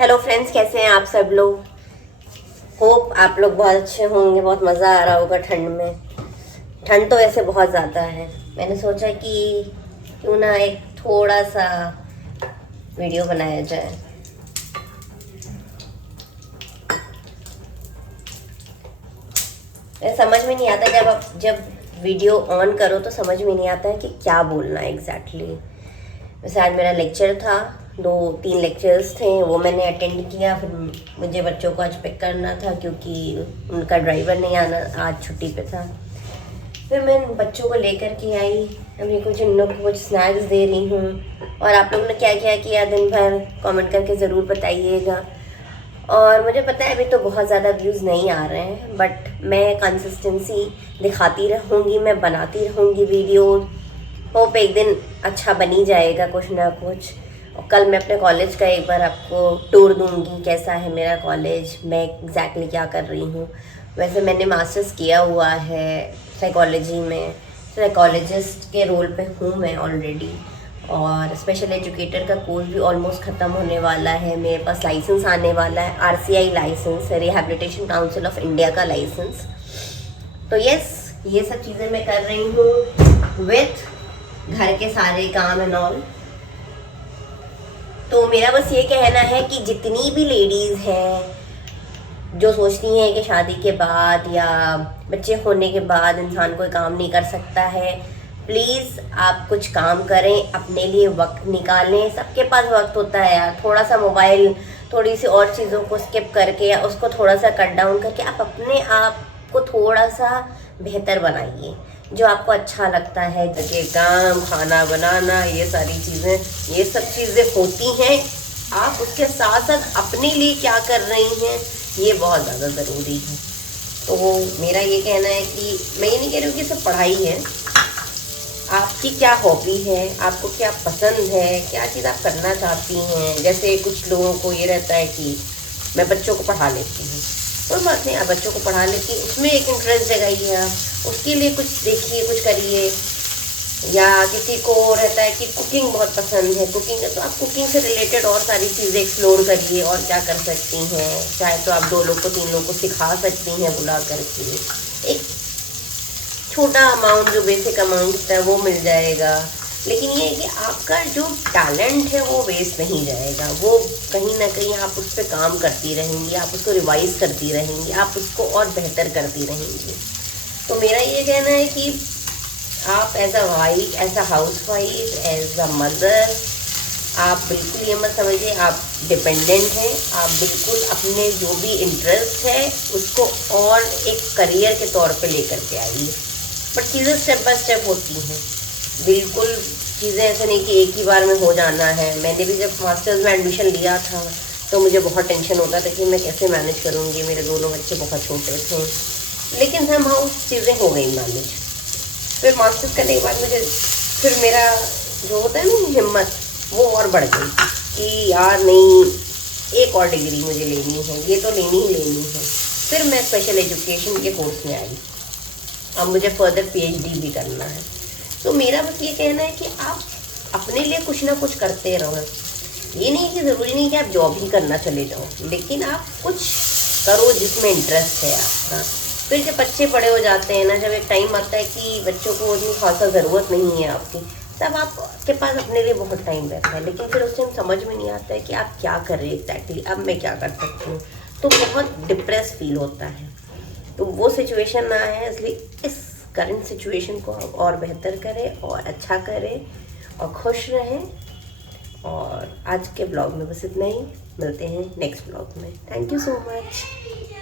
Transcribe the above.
Hello friends, कैसे हैं आप सब लोग। होप आप लोग बहुत अच्छे होंगे। बहुत मज़ा आ रहा होगा ठंड में। ठंड तो वैसे बहुत ज़्यादा है। मैंने सोचा कि क्यों ना एक थोड़ा सा वीडियो बनाया जाए। समझ में नहीं आता जब वीडियो ऑन करो तो समझ में नहीं आता है कि क्या बोलना है एग्जैक्टली। वैसे आज मेरा लेक्चर था, 2-3 लेक्चर्स थे, वो मैंने अटेंड किया। फिर मुझे बच्चों को आज पिक करना था क्योंकि उनका ड्राइवर नहीं आना, आज छुट्टी पे था। फिर मैं बच्चों को लेकर के आई। अभी कुछ इन लोग को कुछ स्नैक्स दे रही हूँ। और आप लोगों ने क्या क्या किया दिन भर कमेंट करके ज़रूर बताइएगा। और मुझे पता है अभी तो बहुत ज़्यादा व्यूज़ नहीं आ रहे हैं, बट मैं कंसिस्टेंसी दिखाती रहूँगी, मैं बनाती रहूँगी वीडियो। होप एक दिन अच्छा बनी जाएगा कुछ ना कुछ। और कल मैं अपने कॉलेज का एक बार आपको टूर दूंगी, कैसा है मेरा कॉलेज, मैं एग्जैक्टली क्या कर रही हूँ। वैसे मैंने मास्टर्स किया हुआ है साइकोलॉजी में, साइकोलॉजिस्ट के रोल पे हूँ मैं ऑलरेडी। और स्पेशल एजुकेटर का कोर्स भी ऑलमोस्ट ख़त्म होने वाला है। मेरे पास लाइसेंस आने वाला है, RCI licence, rehabilitation council of India का लाइसेंस। तो यस, ये सब चीज़ें मैं कर रही हूँ विथ घर के सारे काम एंड ऑल। तो मेरा बस ये कहना है कि जितनी भी लेडीज़ हैं जो सोचती हैं कि शादी के बाद या बच्चे होने के बाद इंसान कोई काम नहीं कर सकता है, प्लीज़ आप कुछ काम करें, अपने लिए वक्त निकालें। सबके पास वक्त होता है यार। थोड़ा सा मोबाइल, थोड़ी सी और चीज़ों को स्किप करके या उसको थोड़ा सा कट डाउन करके आप अपने आप को थोड़ा सा बेहतर बनाइए। जो आपको अच्छा लगता है, जैसे काम, खाना बनाना, ये सारी चीज़ें, ये सब चीज़ें होती हैं। आप उसके साथ साथ अपने लिए क्या कर रही हैं, ये बहुत ज़्यादा ज़रूरी है। तो मेरा ये कहना है कि मैं ये नहीं कह रही हूँ कि सिर्फ पढ़ाई है, आपकी क्या हॉबी है, आपको क्या पसंद है, क्या चीज़ आप करना चाहती हैं। जैसे कुछ लोगों को ये रहता है कि मैं बच्चों को पढ़ा लेती हूँ, कोई बात नहीं, आप बच्चों को पढ़ा लेती हैं, उसमें एक इंटरेस्ट जगाइए, आप उसके लिए कुछ देखिए, कुछ करिए। या किसी को रहता है कि कुकिंग बहुत पसंद है, कुकिंग है तो आप कुकिंग से रिलेटेड और सारी चीज़ें एक्सप्लोर करिए और क्या कर सकती हैं। चाहे तो आप 2 लोग को 3 लोग को सिखा सकती हैं बुला करके। एक छोटा अमाउंट, जो बेसिक अमाउंट है वो मिल जाएगा। लेकिन ये है कि आपका जो टैलेंट है वो वेस्ट नहीं जाएगा। वो कहीं ना कहीं आप उस पर काम करती रहेंगी, आप उसको रिवाइज करती रहेंगी, आप उसको और बेहतर करती रहेंगी। तो मेरा ये कहना है कि आप as a wife, as a house wife, as a mother, आप बिल्कुल ये मत समझिए आप डिपेंडेंट हैं। आप बिल्कुल अपने जो भी इंटरेस्ट है उसको और एक करियर के तौर पे लेकर के आइए। बट चीज़ें स्टेप बाय स्टेप होती हैं। बिल्कुल चीज़ें ऐसे नहीं कि एक ही बार में हो जाना है। मैंने भी जब मास्टर्स में एडमिशन लिया था तो मुझे बहुत टेंशन होता था कि मैं कैसे मैनेज करूँगी, मेरे दोनों बच्चे बहुत छोटे थे। लेकिन समहाउ चीज़ें हो गई मैनेज। फिर मास्टर्स करने के बाद मुझे फिर मेरा जो होता है ना हिम्मत, वो और बढ़ गई कि यार नहीं, एक और डिग्री मुझे लेनी है, ये तो लेनी ही लेनी है। फिर मैं स्पेशल एजुकेशन के कोर्स में आई। अब मुझे फर्दर PhD भी करना है। तो मेरा बस ये कहना है कि आप अपने लिए कुछ ना कुछ करते रहो। ये नहीं कि ज़रूरी नहीं कि आप जॉब ही करना चले जाओ, लेकिन आप कुछ करो जिसमें इंटरेस्ट है आपका। फिर जब बच्चे बड़े हो जाते हैं ना, जब एक टाइम आता है कि बच्चों को उतनी खासा ज़रूरत नहीं है आपकी, तब आपके पास अपने लिए बहुत टाइम रहता है। लेकिन फिर उस टाइम समझ में नहीं आता है कि आप क्या कर रहे हैं एग्जैक्टली, अब मैं क्या कर सकती हूँ। तो बहुत डिप्रेस फील होता है। तो वो सिचुएशन ना आए, इसलिए इस करंट सिचुएशन को आप और बेहतर करें और अच्छा करें और खुश रहें। और आज के ब्लॉग में बस इतना ही। मिलते हैं नेक्स्ट ब्लॉग में। Thank you so much.